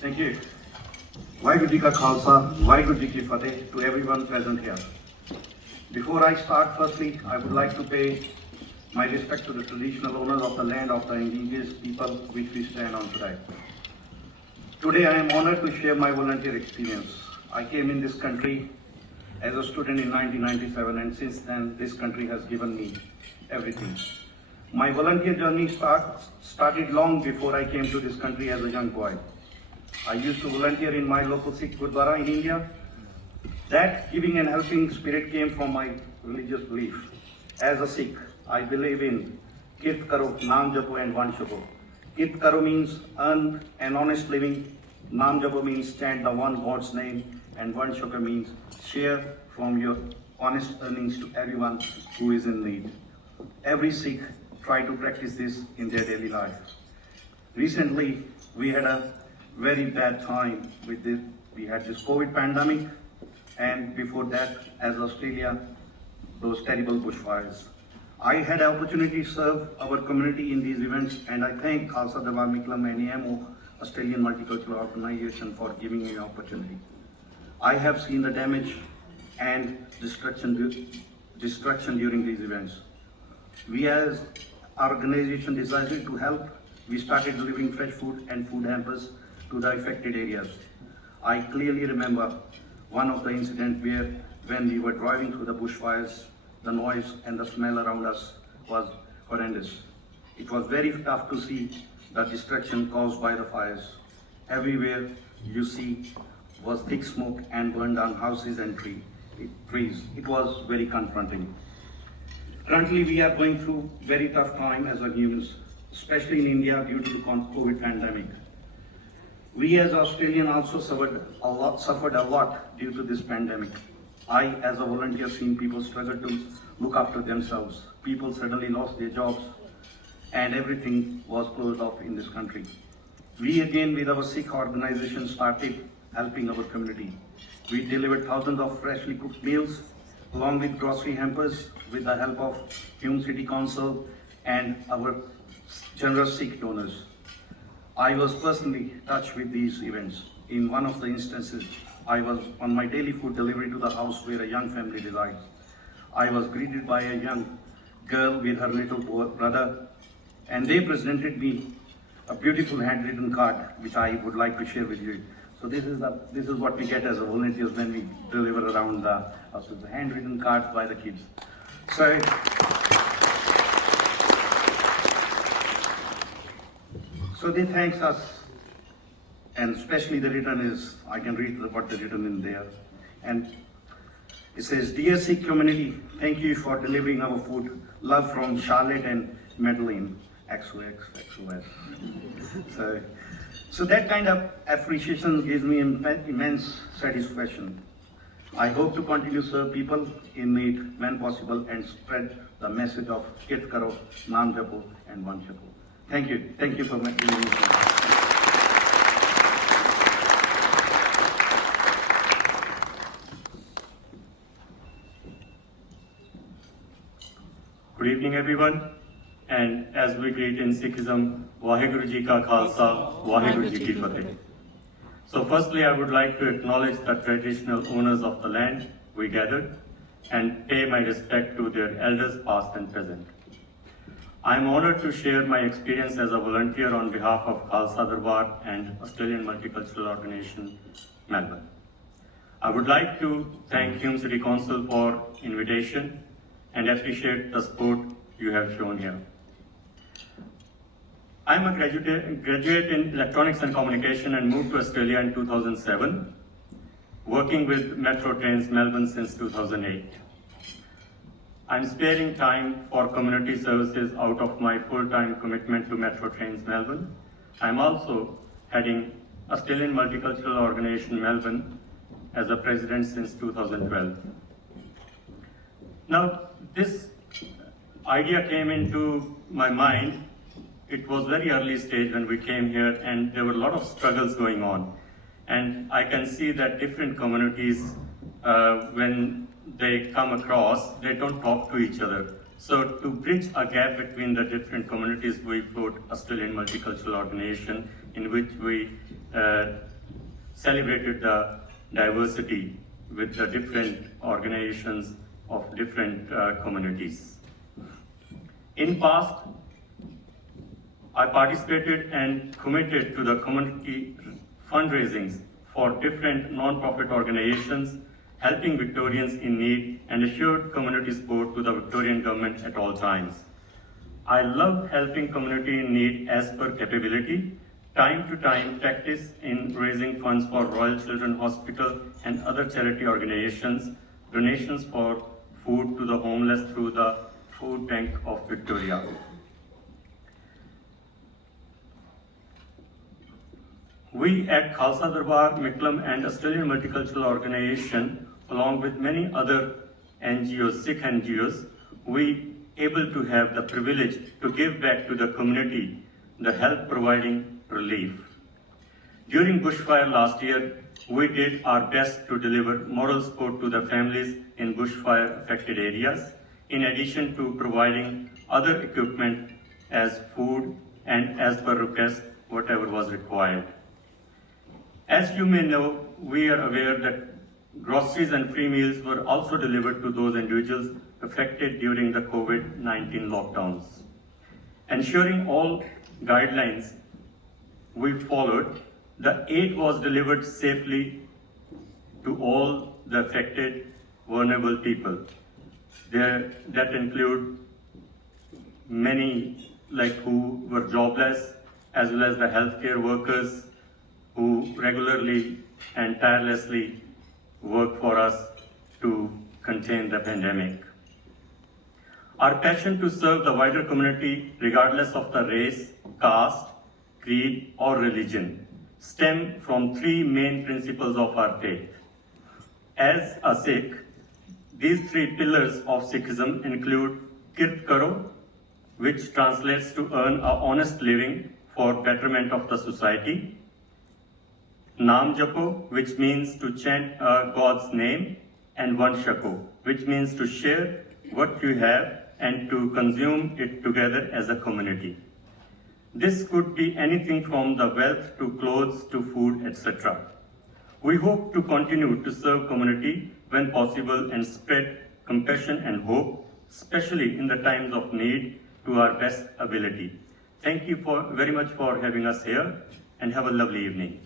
Thank you. Waheguru Ji Ka Khalsa, Waheguru Ji Ki Fateh to everyone present here. Before I start, firstly, I would like to pay my respect to the traditional owners of the land of the indigenous people which we stand on today. Today I am honored to share my volunteer experience. I came in this country as a student in 1997, and since then this country has given me everything. My volunteer journey started long before I came to this country as a young boy. I used to volunteer in my local Sikh Gurdwara in India. That giving and helping spirit came from my religious belief. As a Sikh, I believe in Kirt Karo, Naam Japo and Van Shako. Kirt Karo means earn an honest living. Naam Japo means chant the one God's name. And Van Shako means share from your honest earnings to everyone who is in need. Every Sikh try to practice this in their daily life. Recently, we had a very bad time with this. We had this COVID pandemic, and before that, as Australia, those terrible bushfires. I had an opportunity to serve our community in these events, and I thank Khalsa Darbar Miklam and AMO, Australian Multicultural Organization, for giving me an opportunity. I have seen the damage and destruction during these events. We as organization decided to help. We started delivering fresh food and food hampers to the affected areas. I clearly remember one of the incidents where when we were driving through the bushfires, the noise and the smell around us was horrendous. It was very tough to see the destruction caused by the fires. Everywhere you see was thick smoke and burned down houses and trees. It was very confronting. Currently, we are going through very tough time as a humans, especially in India due to the COVID pandemic. We as Australians also suffered a lot due to this pandemic. I, as a volunteer, seen people struggle to look after themselves. People suddenly lost their jobs, and everything was closed off in this country. We again, with our Sikh organization, started helping our community. We delivered thousands of freshly cooked meals, along with grocery hampers, with the help of Hume City Council and our generous Sikh donors. I was personally touched with these events. In one of the instances, I was on my daily food delivery to the house where a young family resides. I was greeted by a young girl with her little brother, and they presented me a beautiful handwritten card, which I would like to share with you. So this is what we get as a volunteers when we deliver around the houses, the handwritten cards by the kids. So they thanks us, and especially the written is, I can read what they written in there. And it says, "Dear Sikh community, thank you for delivering our food. Love from Charlotte and Madeline, XOXOS. So that kind of appreciation gives me immense satisfaction. I hope to continue to serve people in need when possible and spread the message of Kirt Karo, Naam Japo and Van Shako. Thank you for my invitation. Good evening, everyone. And as we greet in Sikhism, Waheguru Ji Ka Khalsa, Waheguru Ji Ki Fateh. So firstly, I would like to acknowledge the traditional owners of the land we gathered and pay my respect to their elders past and present. I am honored to share my experience as a volunteer on behalf of Khalsa Darbar and Australian Multicultural Organization, Melbourne. I would like to thank Hume City Council for invitation and appreciate the support you have shown here. I am a graduate in electronics and communication and moved to Australia in 2007, working with Metro Trains Melbourne since 2008. I'm sparing time for community services out of my full-time commitment to Metro Trains Melbourne. I'm also heading Australian Multicultural Organization Melbourne as a president since 2012. Now, this idea came into my mind. It was very early stage when we came here, and there were a lot of struggles going on. And I can see that different communities, when they come across, they don't talk to each other. So to bridge a gap between the different communities, we formed Australian Multicultural Organization, in which we celebrated the diversity with the different organizations of different communities. In past, I participated and committed to the community fundraisings for different non-profit organizations, helping Victorians in need and assured community support to the Victorian government at all times. I love helping community in need as per capability, time to time practice in raising funds for Royal Children Hospital and other charity organizations, donations for food to the homeless through the Food Bank of Victoria. We at Khalsa Darbar, Miklam and Australian Multicultural Organization, along with many other NGOs, Sikh NGOs, we able to have the privilege to give back to the community the help providing relief. During bushfire last year, we did our best to deliver moral support to the families in bushfire affected areas, in addition to providing other equipment as food and as per request, whatever was required. As you may know, we are aware that groceries and free meals were also delivered to those individuals affected during the COVID-19 lockdowns. Ensuring all guidelines we followed, the aid was delivered safely to all the affected vulnerable people. That include many who were jobless, as well as the healthcare workers who regularly and tirelessly work for us to contain the pandemic. Our passion to serve the wider community, regardless of the race, caste, creed, or religion, stem from three main principles of our faith. As a Sikh, these three pillars of Sikhism include Kirt Karo, which translates to earn an honest living for betterment of the society, Naam Japo, which means to chant God's name, and Vanshako, which means to share what you have and to consume it together as a community. This could be anything from the wealth to clothes to food, etc. We hope to continue to serve community when possible and spread compassion and hope, especially in the times of need, to our best ability. Thank you very much for having us here, and have a lovely evening.